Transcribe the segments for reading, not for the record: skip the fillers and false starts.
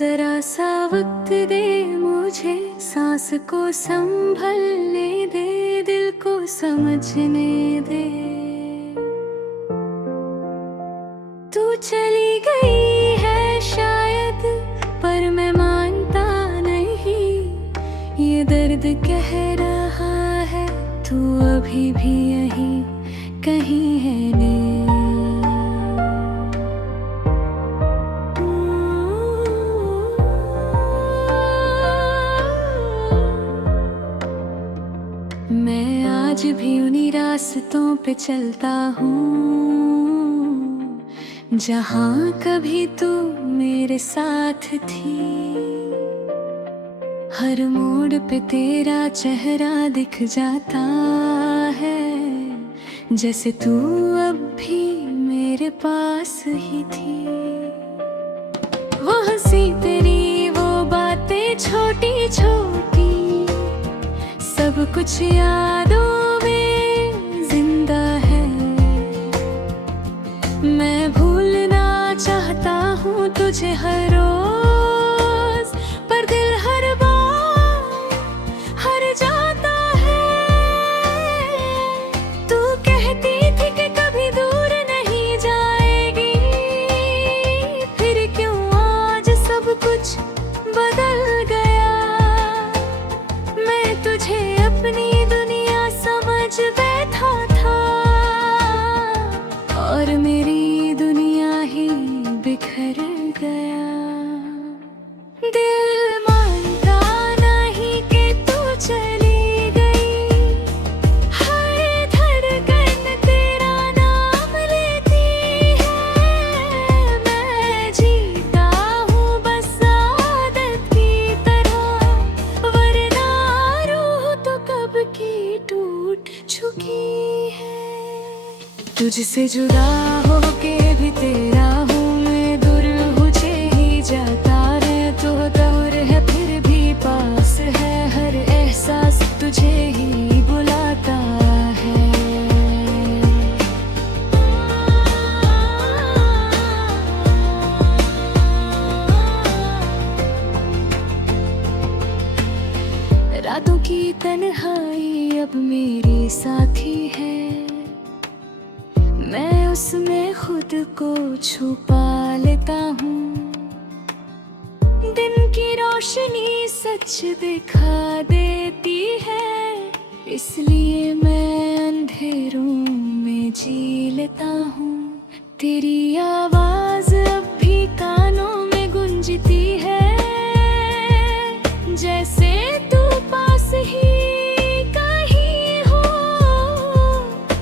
जरा सा वक्त दे मुझे, सांस को संभलने दे, दिल को समझने दे। तू चली गई है शायद, पर मैं मानता नहीं, ये दर्द कह रहा है तू अभी भी यहीं कहीं है ने। मैं आज भी उन्हीं रास्तों पे चलता हूँ जहाँ कभी तू मेरे साथ थी। हर मोड़ पे तेरा चेहरा दिख जाता है, जैसे तू अब भी मेरे पास ही थी। वो हंसी तेरी, वो बातें छोटी छोटी, सब कुछ यादों में जिंदा है। मैं भूलना चाहता हूँ तुझे हर रोज, पर दिल हर बार हार जाता है। तू कहती थी कि कभी दूर नहीं जाएगी, फिर क्यों आज सब कुछ बदल गया। मैं तुझे अपनी दुनिया समझ बैठा था, और मेरी दुनिया ही बिखर गया। दिल मानता नहीं कि तू चली गई, हर धड़कन तेरा नाम लेती है। मैं जीता हूँ बस आदत की तरह, वरना रूह तो कब की टूट चुकी है। तुझसे जुदा होके भी तेरा हूँ मैं, दूर मुझे ही जाता है तो दूर है फिर भी पास है। हर एहसास तुझे ही बुलाता है। रातों की तन्हाई अब मेरी साथी है, मैं उसमें खुद को छुपा लेता हूँ। दिन की रोशनी सच दिखा देती है, इसलिए मैं अंधेरों में जी लेता हूँ। तेरी आवाज अब भी कानों में गूंजती है, जैसे तू पास ही कहीं हो।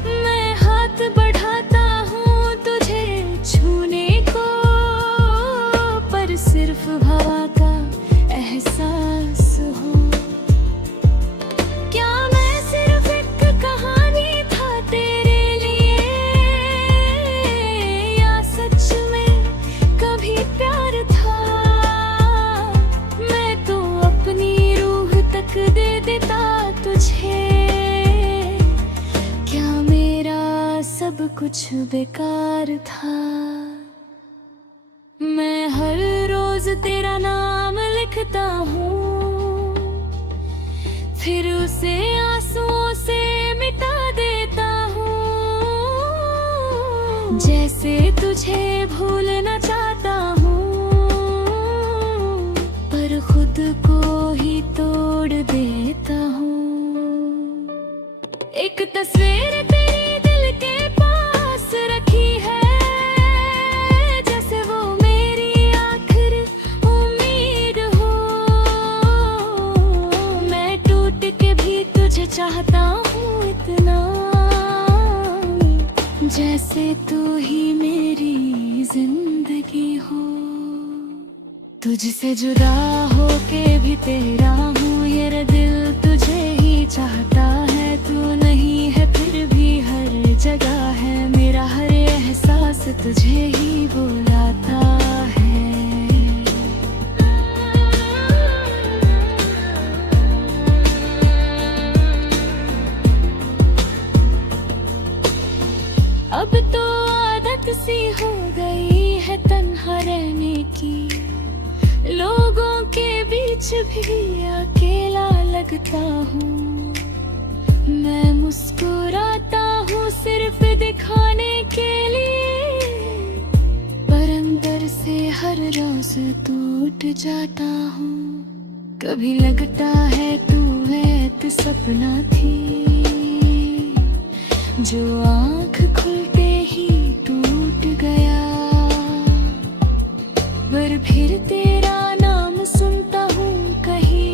मैं हाथ बढ़ाता हूँ तुझे छूने को, पर सिर्फ हवा का एहसास हो। क्या मैं सिर्फ एक कहानी था तेरे लिए, या सच में कभी प्यार था। मैं तो अपनी रूह तक दे देता तुझे, क्या मेरा सब कुछ बेकार था। मैं हर रोज तेरा नाम लिखता हूँ, फिर उसे आंसुओं से मिटा देता हूँ। जैसे तुझे भूलना चाहता हूँ, पर खुद को ही तोड़ देता हूँ। एक तस्वीर तेरी दिल के पास रखी है, जैसे वो मेरी आखिरी उम्मीद हो। मैं टूट के भी तुझे चाहता हूँ इतना, जैसे तू ही मेरी जिंदगी हो। तुझसे जुदा होके भी तेरा हूँ, ये दिल तुझे ही चाहता है। तू नहीं है फिर भी हर जगह है, मेरा हर एहसास तुझे ही बुलाता है। अब तो आदत सी हो गई है तन्हा रहने की, लोग आज भी अकेला लगता हूँ। मैं मुस्कुराता हूँ सिर्फ दिखाने के लिए, पर अंदर से हर रोज टूट जाता हूँ। कभी लगता है तू है सपना थी, जो आँख खुलते ही टूट गया। पर फिर तेरा नाम सुनता हूँ कहीं,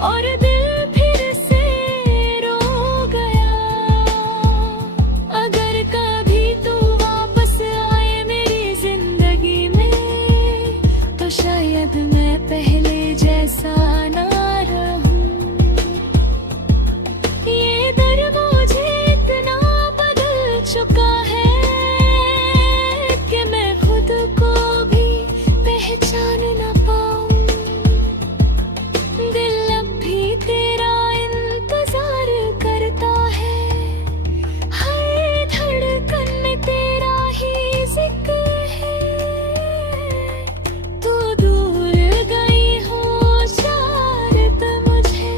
और दिल फिर से रो गया। अगर कभी तू वापस आए मेरी जिंदगी में, तो शायद मैं पहले जैसा ना रहूं। ये दर्द मुझे इतना बदल चुका है कि मैं खुद को भी पहचान ना पाऊं। दिल अब भी तेरा इंतजार करता है, हर धड़कन में तेरा ही जिक्र है। तू दूर गई हो शायद मुझे,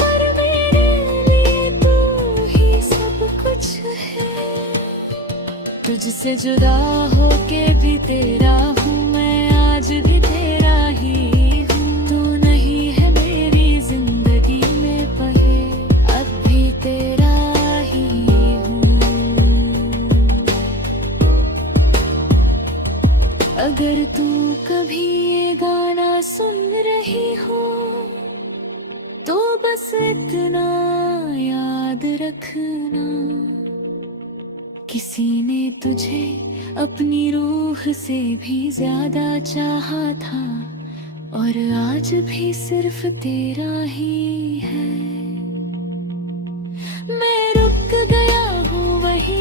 पर मेरे लिए तू ही सब कुछ है। तुझसे जुदा होके भी तेरा हूँ मैं, आज भी तेरा ही हूँ। तू नहीं है मेरी जिंदगी में पहे, अब भी तेरा ही हूँ। अगर तू कभी ये गाना सुन रही हो, तो बस इतना याद रखना, किसी ने तुझे अपनी रूह से भी ज्यादा चाहा था, और आज भी सिर्फ तेरा ही है। मैं रुक गया हूँ वहीं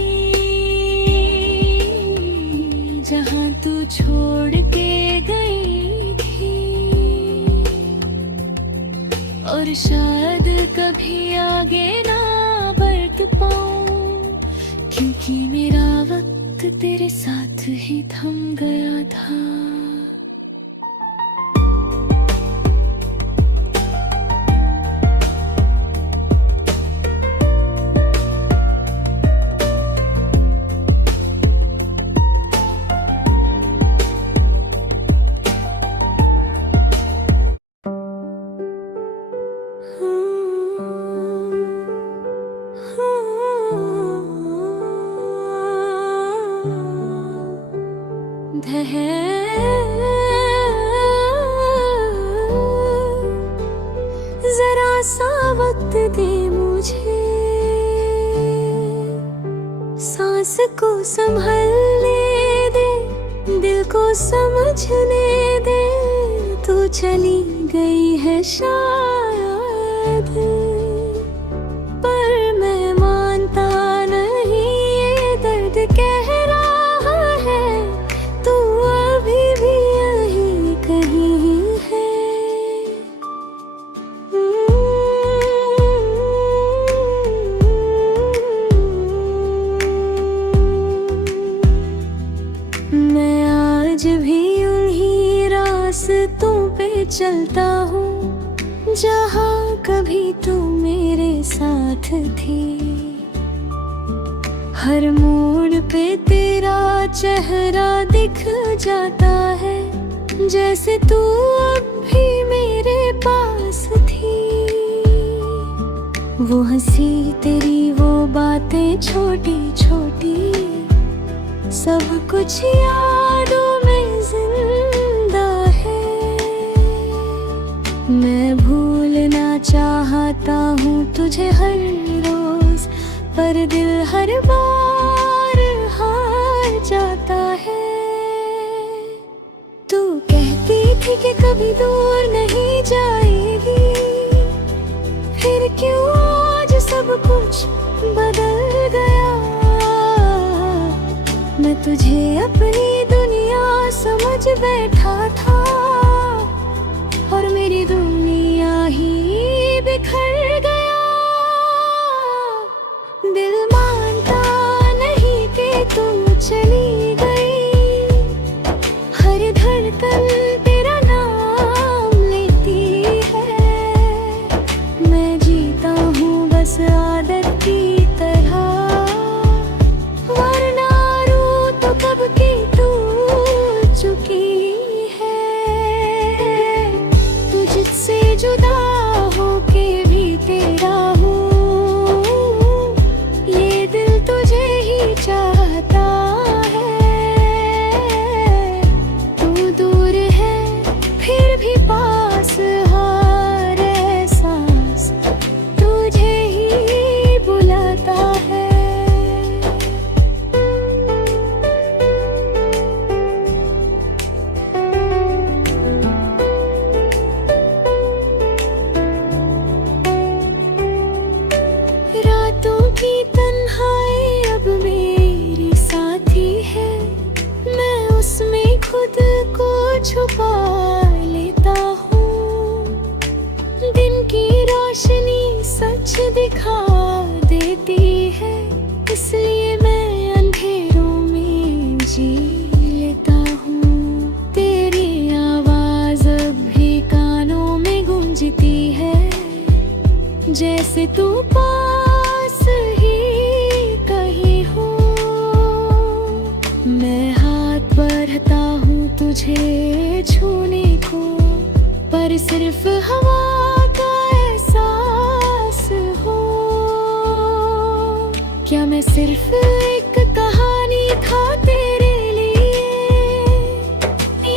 जहाँ तू छोड़ के गई थी, और शायद कभी आगे ना बढ़ पाऊं, क्योंकि मेरा वक्त तेरे साथ ही थम गया था। जरा सा वक्त दे मुझे, सांस को संभलने दे, दिल को समझने दे। तू चली गई है शायद, पर मैं मानता नहीं ये दर्द कह रहा है। तू अभी भी यहीं कहीं है। मैं आज भी उन्हीं रास्तों पे चलता हूँ, जहाँ कभी तू मेरे साथ थी। हर मोड़ पे तेरा चेहरा दिख जाता है, जैसे तू अब भी मेरे पास थी। वो हंसी तेरी, वो बातें छोटी छोटी, सब कुछ यादों में जिंदा है। मैं भूलना चाहता हूँ तुझे हर रोज, पर दिल हर बार हार जाता है। तू कहती थी कि कभी दूर नहीं जाएगी, फिर क्यों आज सब कुछ बदल गया। मैं तुझे अपनी दुनिया समझ बैठा था, और मेरी दुनिया ही बिखर गया। दिल मानता नहीं कि तू चली गई, हर धड़कन तेरा नाम जुदा होके भी तेरा हूँ, ये दिल तुझे ही चाहता है। तू दूर है फिर भी पास, हर एहसास तुझे ही बुलाता है। रातों की तन्हाई अब मेरी साथी है, मैं उसमें खुद को छुपा लेता हूँ। दिन की रोशनी सच दिखा देती है, इसलिए मैं अंधेरों में जी लेता हूँ। तेरी आवाज़ अब भी कानों में गूंजती है, जैसे तू पास ही कहीं हो। मैं हाथ बढ़ाता हूँ तुझे छूने को, पर सिर्फ हवा का एहसास हो। क्या मैं सिर्फ एक कहानी था तेरे लिए,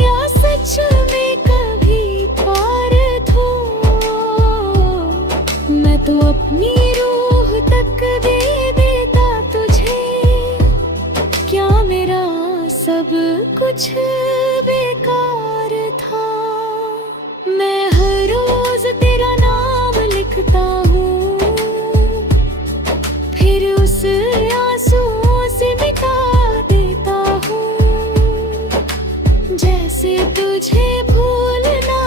या सच में कभी पार्थ हो। मैं तो अपनी रूह तक दे देता तुझे, क्या मेरा सब कुछ बेकार था। मैं हर रोज तेरा नाम लिखता हूँ, फिर उस आंसुओं से मिटा देता हूँ। जैसे तुझे भूलना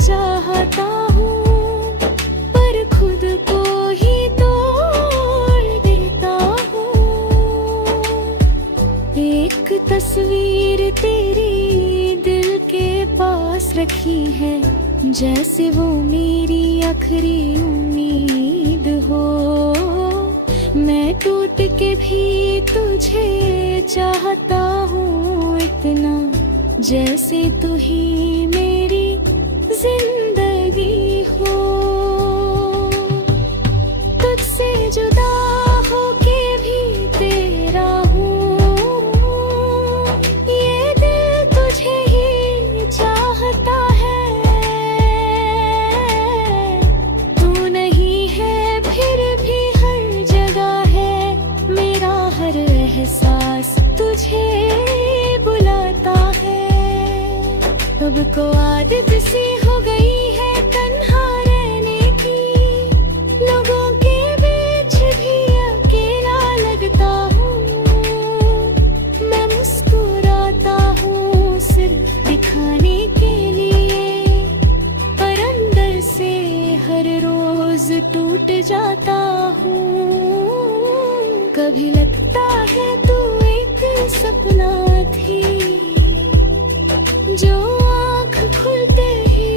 चाहता हूँ, पर खुद को ही तोड़ देता हूँ। एक तस्वीर तेरी दिल के पास रखी है, जैसे वो मेरी आखिरी उम्मीद हो। मैं टूट के भी तुझे चाहता हूँ इतना, जैसे तू ही मेरी जिंदगी हो। तुझसे जुदा होके भी तेरा हूँ, ये दिल तुझे ही चाहता है। तू नहीं है फिर भी हर जगह है, मेरा हर एहसास तुझे बुलाता है। अब को आदत सी हो गई है तन्हा रहने की, लोगों के बीच भी अकेला लगता हूँ। मैं मुस्कुराता हूँ सिर्फ दिखाने के लिए, पर अंदर से हर रोज टूट जाता हूँ। कभी लगता है तू एक सपना थी, जो आँख खुलते ही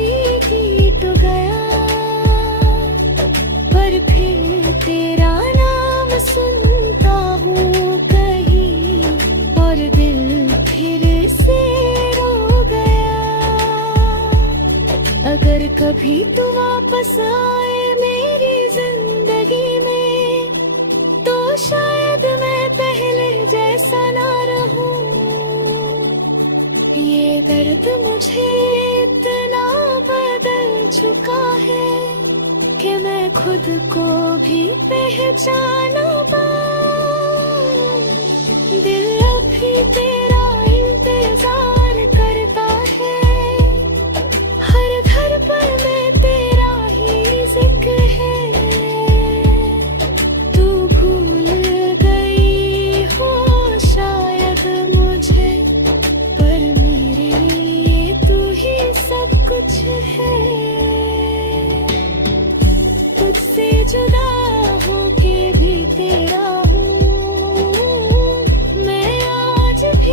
टूट गया। पर फिर तेरा नाम सुनता हूँ कहीं, और दिल फिर से रो गया। अगर कभी तू वापस आए मेरी जिंदगी में, तो शायद मैं पहले जैसा ना रहूं। ये दर्द मुझे इतना बदल चुका है, कि मैं खुद को भी पहचाना पाऊं। दिल अभी तेरा इंतजार करता है, हर घर पर मैं तेरा ही जिक्र है। तू भूल गई हो शायद मुझे, पर मेरे लिए तू ही सब कुछ है। तुझसे जुदा होके भी तेरा हूँ, मैं आज भी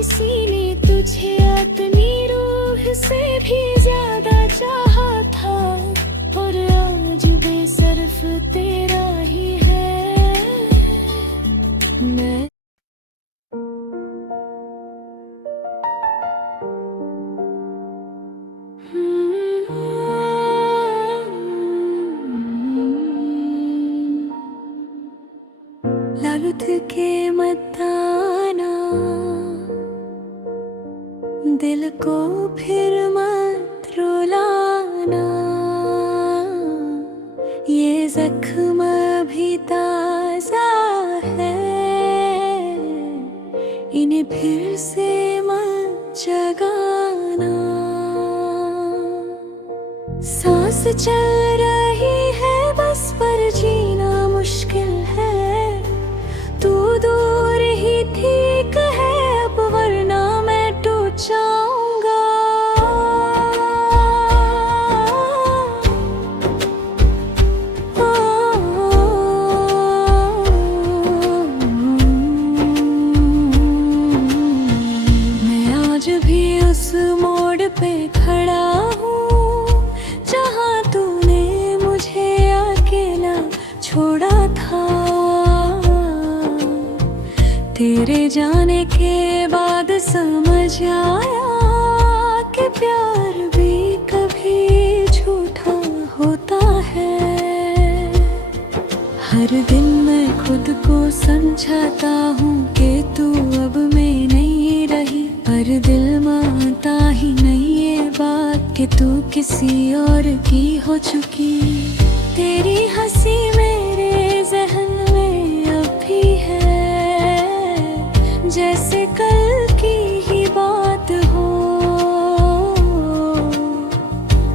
किसी ने तुझे अपनी रूह से भी ज्यादा चाहा था, और आज बेसर्फ तेरा ही है मैं। लालुत के मत आना, दिल को फिर मत रुलाना, ये जख्म भी ताजा है, इन्हें फिर से मत जगाना। सांस चल रही है बस पर जीना मुश्किल है, तू दूर ही ठीक है अब वरना मैं टूट जाऊंगा। मैं आज भी उस मोड़ पे खड़ा हूँ जहाँ तूने मुझे अकेला छोड़ा था। तेरे जाने के बाद समझ आया कि प्यार भी कभी झूठा होता है। हर दिन मैं खुद को समझाता हूँ कि तू अब में नहीं रही, पर दिल मानता ही नहीं ये बात कि तू किसी और की हो चुकी। तेरी हंसी मेरे ज़हन में अब भी है, जैसे कल की ही बात हो।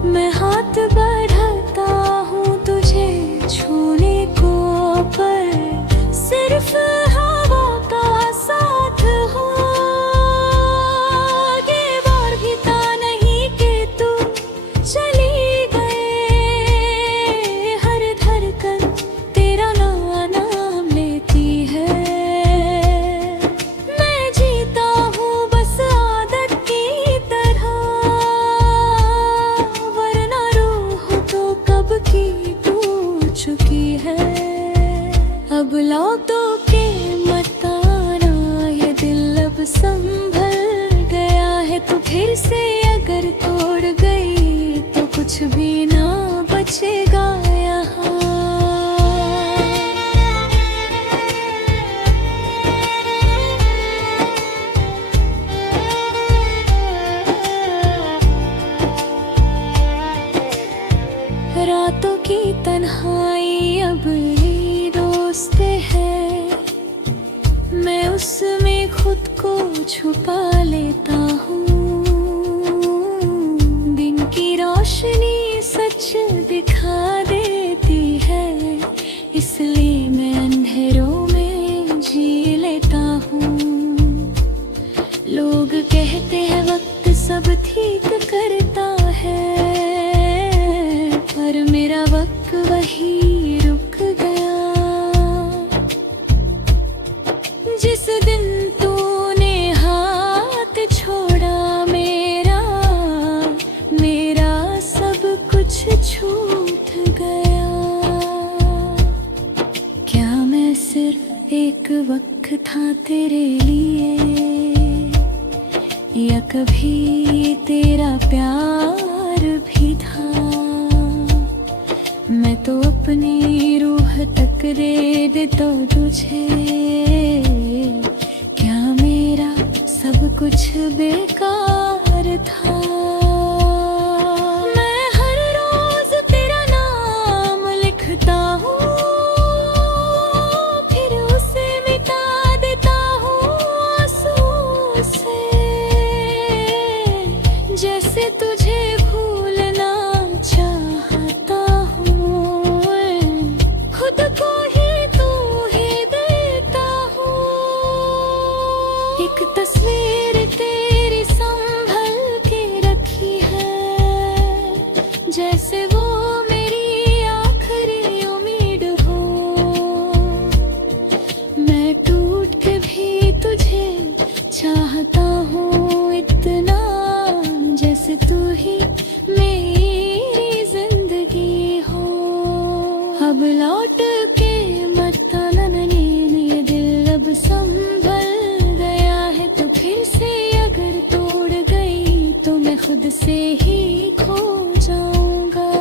मैं हाथ बढ़ाता हूँ तुझे छूने को, पर सिर्फ हवा का साथ हो। ये बार भी था नहीं कि तू चली गए, हर धड़कन तेरा नाम लेती है। अब लौटो के मत आना, ये दिल अब संभल गया है, तो फिर से अगर तोड़ गई तो कुछ भी ना बचेगा यहाँ। रातों की तन्हाई अब दोस्त है, मैं उसमें खुद को छुपा लेता हूँ। दिन की रोशनी सच दिखा देती है, इसलिए मैं अंधेरों में जी लेता हूँ। लोग कहते हैं वक्त सब ठीक करता है, पर मेरा वक्त वही रुक गया। जिस दिन तूने हाथ छोड़ा मेरा, मेरा सब कुछ छूट गया। क्या मैं सिर्फ एक वक्त था तेरे लिए, या कभी तेरा प्यार भी था? मैं तो अपनी रूह तक दे देता तुझे, क्या मेरा सब कुछ बेकार था? मैं हर रोज तेरा नाम लिखता हूँ, फिर उसे मिटा देता हूँ आंसुओं से, जैसे तुझे भूलना चाहता हूँ, खुद को ही तू ही देता हूँ। एक तस्वीर तेरी संभल के रखी है, जैसे वो मेरी आखिरी उम्मीद हो। मैं टूट के भी तुझे चाहता हूँ इतना, जैसे तू ही मेरी जिंदगी हो। अब लौट के मत आना नैन, ये दिल अब संभल गया है। तो फिर से अगर तोड़ गई तो मैं खुद से ही खो जाऊंगा।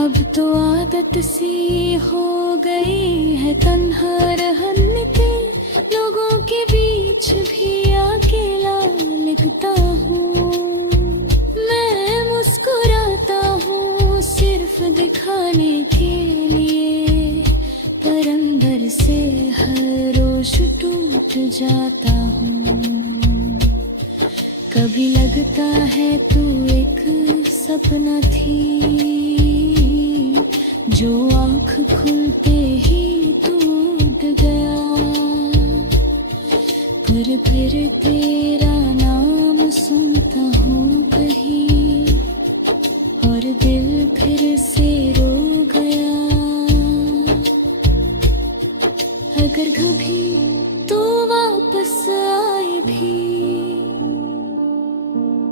अब तो आदत सी हो गई है तन्हा रहने की, लोगों के बीच भी अकेला लिखता हूँ। मैं मुस्कुराता हूँ सिर्फ दिखाने के लिए, पर अंदर से हर रोज टूट जाता हूँ। कभी लगता है तू एक सपना थी, जो आँख खुलते ही टूट गया। पर फिर तेरा नाम सुनता हूँ कहीं, और दिल फिर से रो गया। अगर कभी तू वापस आए भी,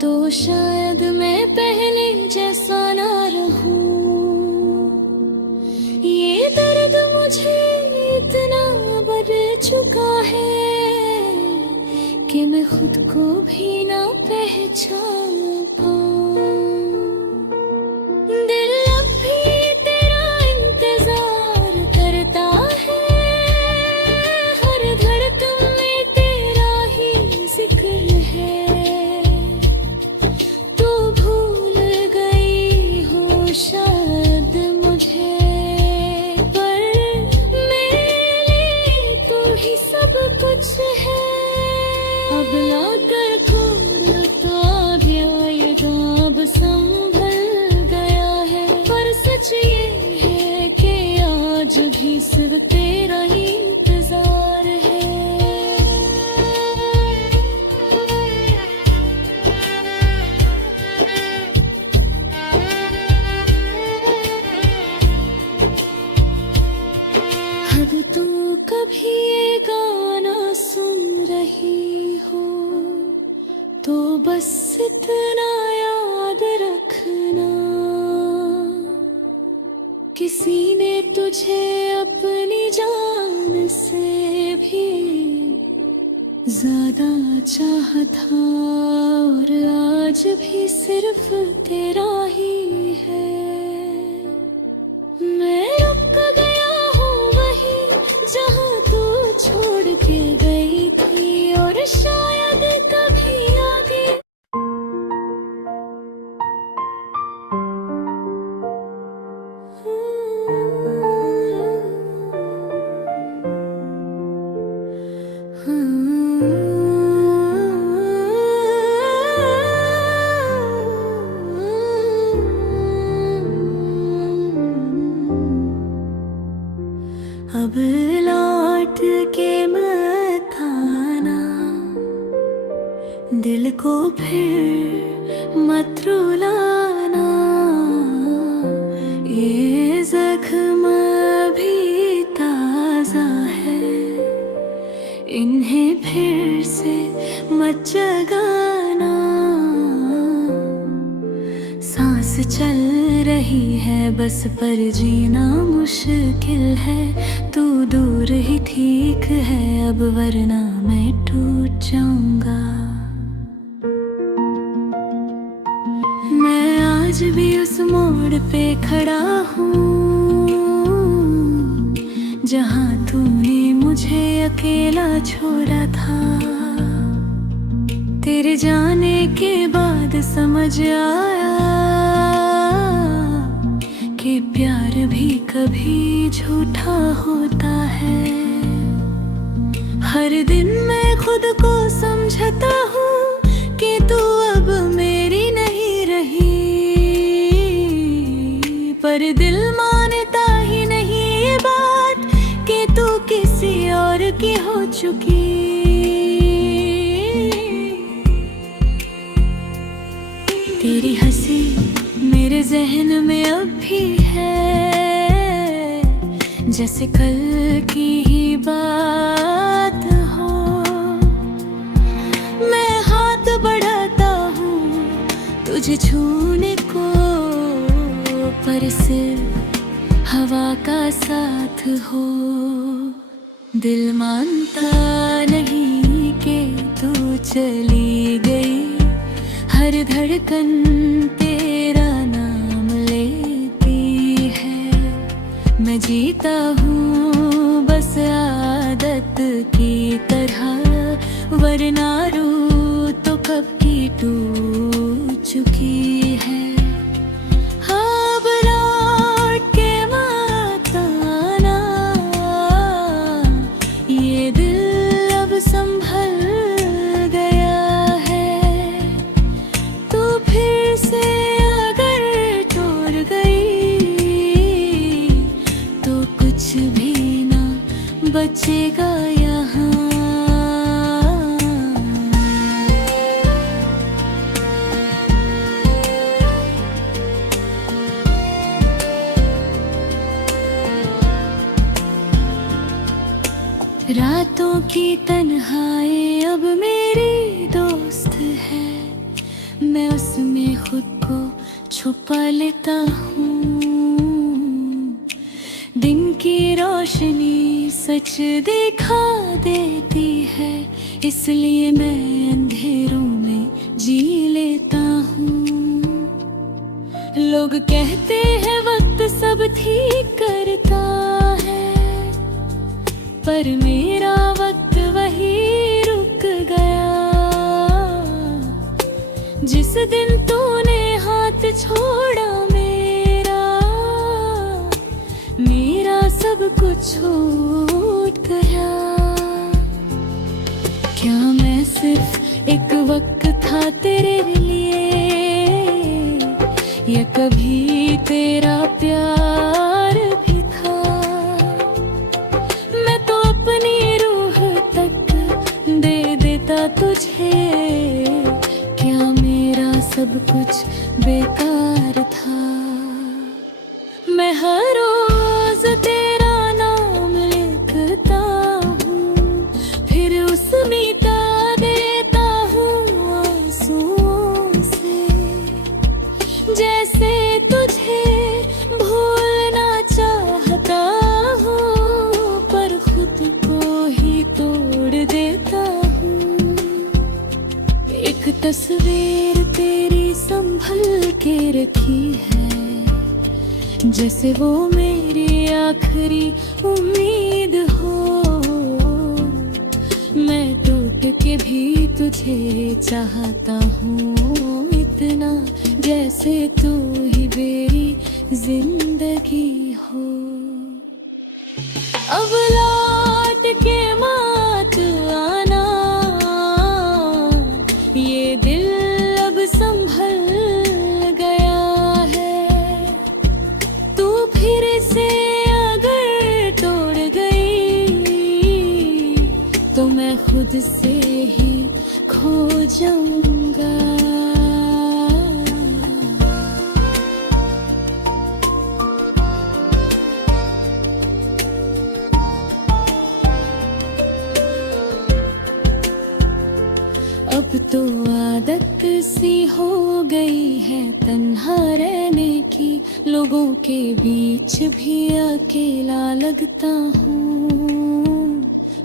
तो शायद मैं पहले जैसा ना रहूं। ये दर्द मुझे इतना बढ़ चुका है कि मैं खुद को भी ना पहचान पाऊं। दिल अब भी तेरा इंतजार करता है, हर धड़कन में तेरा ही जिक्र है। तू भूल गई हो शायद मुझे, कुछ है। अब लाकर खोला तो आ गया, ये अब संभल गया है। पर सच ये है कि आज भी सिर्फ तेरा ही इंतजार है। अब तू कभी ये गाना सुन रही हो, तो बस इतना याद रखना, किसी ने तुझे अपनी जान से भी ज्यादा चाहा था, और आज भी सिर्फ तेरा ही है। मैं रुक गया हूँ वहीं जहाँ तू छोड़ के गई थी, और शायद कभी आगे। अब लौट के मत आना, दिल को फिर मत रुलाना। ये जख्म भी ताजा है, इन्हें फिर से मत जगाना। सांस चल रही है बस, पर जीना मुश्किल है। तू दूर ही ठीक है अब, वरना मैं टूट जाऊंगा। मैं आज भी उस मोड़ पे खड़ा हूँ, जहाँ तूने मुझे अकेला छोड़ा था। तेरे जाने के बाद समझ आया कि प्यार भी कभी झूठा होता है। हर दिन मैं खुद को समझता हूँ कि तू अब मेरी नहीं रही, पर दिल मानता ही नहीं ये बात कि तू किसी और की हो चुकी। तेरी हंसी मेरे जहन में अब भी है, जैसे कल की ही बात हो। मैं हाथ बढ़ाता हूँ तुझे छूने को, पर सिर्फ हवा का साथ हो। दिल मानता नहीं कि तू चली गई, हर धड़कन तेरा नाम लेती है। मैं जीता हूँ बस आदत की तरह, वरना रूह तो कब की टूट चुकी है। अब लौट के मत आना, ये दिल अब संभल गया है। तू फिर से अगर छोड़ गई तो कुछ भी ना बचेगा यहाँ। रातों की तन्हाई अब मेरी दोस्त है, मैं उसमें खुद को छुपा लेता हूँ। दिन की रोशनी सच दिखा देती है, इसलिए मैं अंधेरों में जी लेता हूँ। लोग कहते हैं वक्त सब ठीक करता है, पर मेरा वक्त वही रुक गया। जिस दिन तूने हाथ छोड़ा मेरा सब कुछ छूट गया। क्या मैं सिर्फ एक वक्त था तेरे लिए, या कभी तेरा प्यार भी था? मैं तो अपनी रूह तक दे देता तुझे, क्या मेरा सब कुछ बेकार था? मैं हर रोज तेरा नाम लिखता हूँ, फिर उस मिटा देता हूँ आंसुओं से। जैसे तुझे भूलना चाहता हूँ, पर खुद को ही तोड़ देता हूँ। एक तस्वीर तेरी संभल के रखी है, जैसे वो मेरी आखिरी उम्मीद हो। मैं टूट के भी तुझे चाहता हूँ इतना, जैसे तू ही मेरी जिंदगी हो। अब लौट के मत आना, ये दिल अब संभल गया है। तू फिर से अगर तोड़ गई तो मैं खुद से ही खो जाऊंगा। अब तो आदत सी हो गई है तन्हा रहने की, लोगों के बीच भी अकेला लगता हूँ।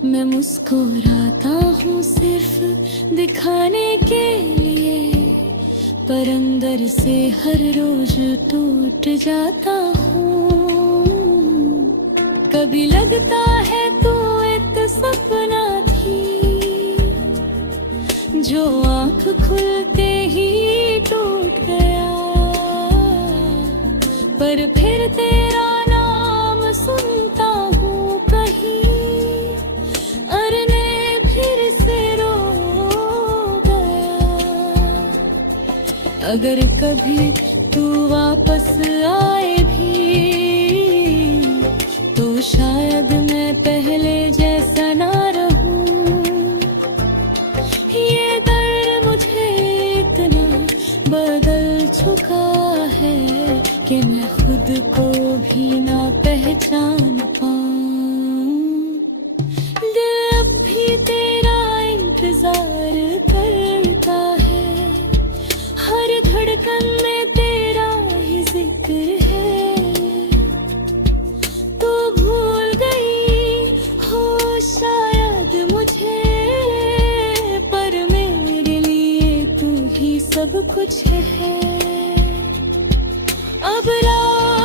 मैं मुस्कुराता हूँ सिर्फ दिखाने के लिए, पर अंदर से हर रोज टूट जाता हूँ। कभी लगता है तू एक सपना थी, जो आँख खुलते ही टूट गया। पर फिर तेरा नाम सुनता हूँ कहीं, अरने फिर से रो गया। अगर कभी तू वापस आए भी, तो शायद मैं पहले जैसा ना रहूं। ये दर्द मुझे इतना बदल चुका है कि मैं खुद को भी ना पहचान पाऊं। दिल अब भी तेरा इंतजार करता है, हर धड़कन में तेरा ही जिक्र है। तू भूल गई हो शायद मुझे, पर मेरे लिए तू ही सब कुछ है। अब रात